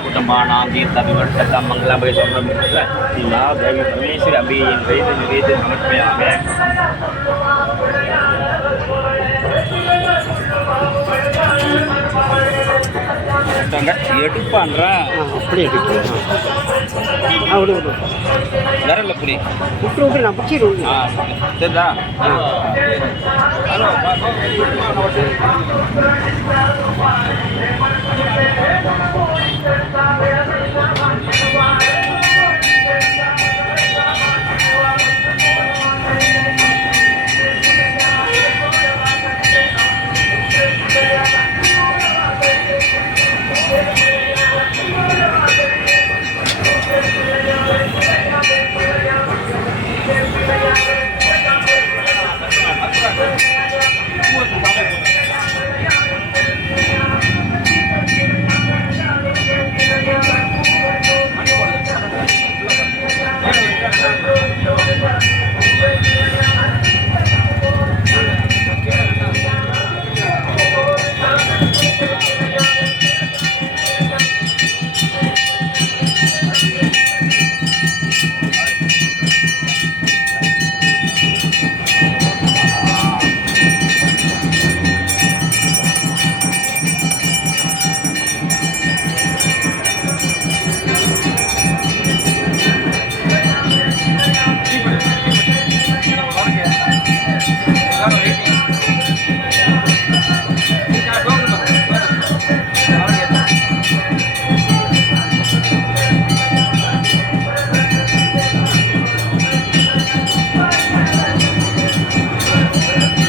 कुटुंबानां तीर्थविवर्तकं मङ्गलमयसौम्यं देवी परमेश्वरी अम्बे निवेदनं समर्पयामि எடுப்பான்றா அப்படியே எடுத்து விடு விடு வரல புளி விட்டு விட்டு நான் பிடிச்சிடுவேன் சரிதா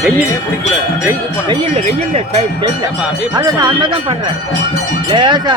வெயில் அதை நான் அந்த தான் பண்ணுறேன் லேசா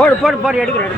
போடு போடு போடு எடுக்கிறேன்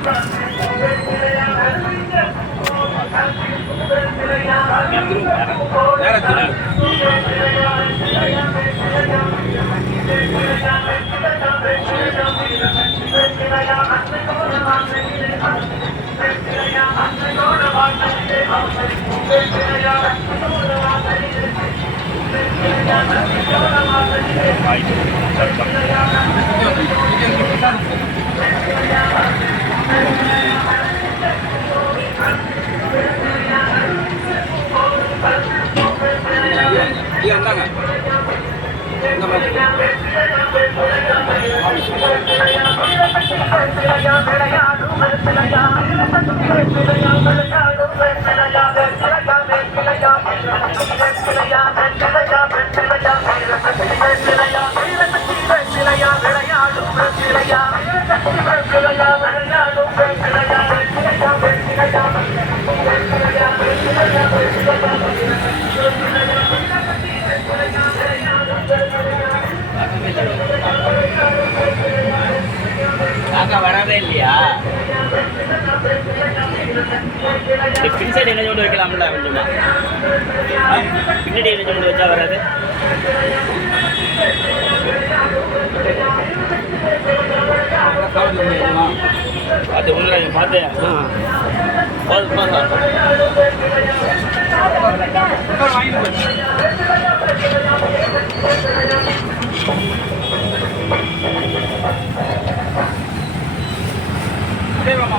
இந்தாங்க வரவே இல்லையா? பின் சைடு என்ன கொண்டு வைக்கலாம்ல கொஞ்சமா? பின்னாடி என்ன கொண்டு வச்சா வராது? அது ஒன்று பார்த்தேன்.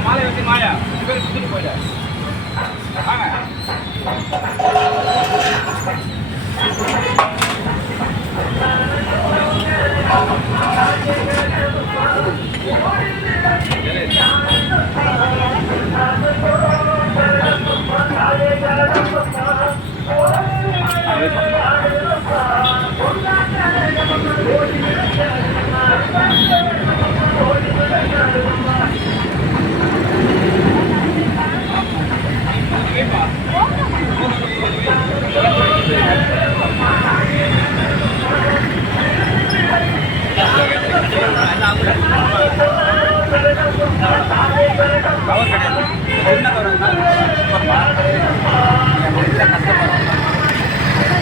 மாலை வச்சு மாயா கொடுத்துட்டு போயிட வாங்க.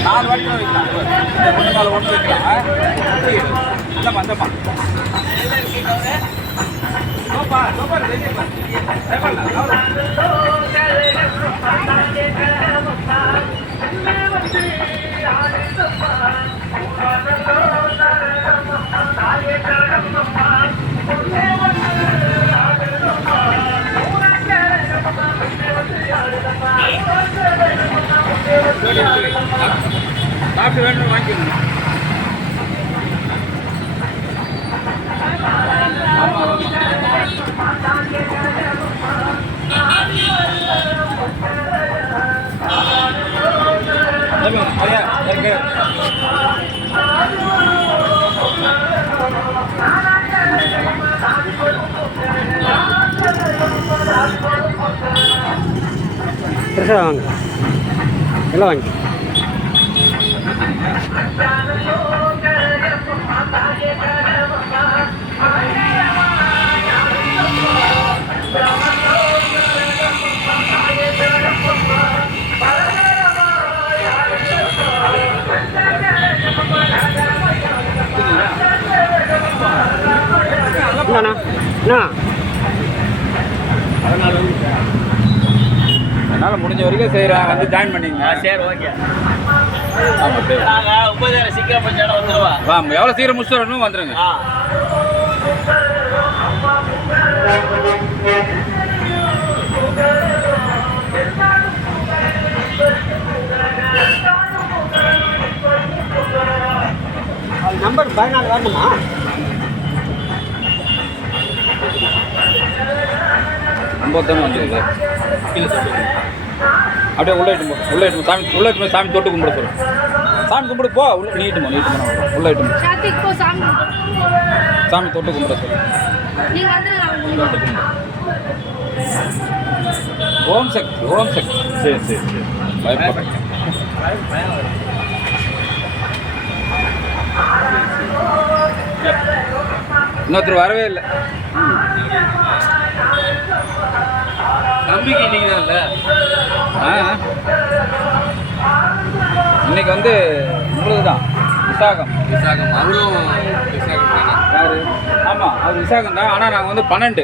நாலு வாட்டி வைக்கலாம். ஒன்று நாலு ஒன்று வைக்கலாம். இல்லைம்மா இந்தம்மா சாப்பிட்டு வேணும் வாங்கிக்கணும். பெருசாக வாங்க, எல்லாம் வாங்கி. என்னண்ணா என்னால் முடிஞ்ச வரைக்கும் செய்கிறேன். வந்து ஜாயின் பண்ணிங்க. சரி ஓகே. நாங்கள் 9,000 சீக்கிரம் முடிச்ச இடம் வந்துடுவா. எவ்வளோ சீக்கிரம் முடிச்சு வரணும் வந்துடுங்க. நம்பர் 14 வரணுமா? நம்பத்தானே வந்துருக்கு. அப்படியே உள்ளே இட்டு உள்ளே இட்டு சாமி உள்ளே இட்டு சாமி தொட்டு கும்பிட சொல்லு. சாமி கும்பிடு போ. உள்ள நீட்டுமா உள்ளே இட்டு சாமி தொட்டு கும்பிட சொல்லு. ஓம் சக்தி ஓம் சக்தி. சரி சரி சரி. பயப்படுறேன். இன்னொருத்தர் வரவே இல்லை. நம்பிக்கை இன்னைக்கு தான் இல்லை. இன்னைக்கு வந்து உங்களுக்கு தான் விசாகம். விசாகம் அவரும் விசாகம் தானே? யாரு? ஆமாம் அவர் விசாகம் தான். ஆனால் நாங்கள் வந்து 12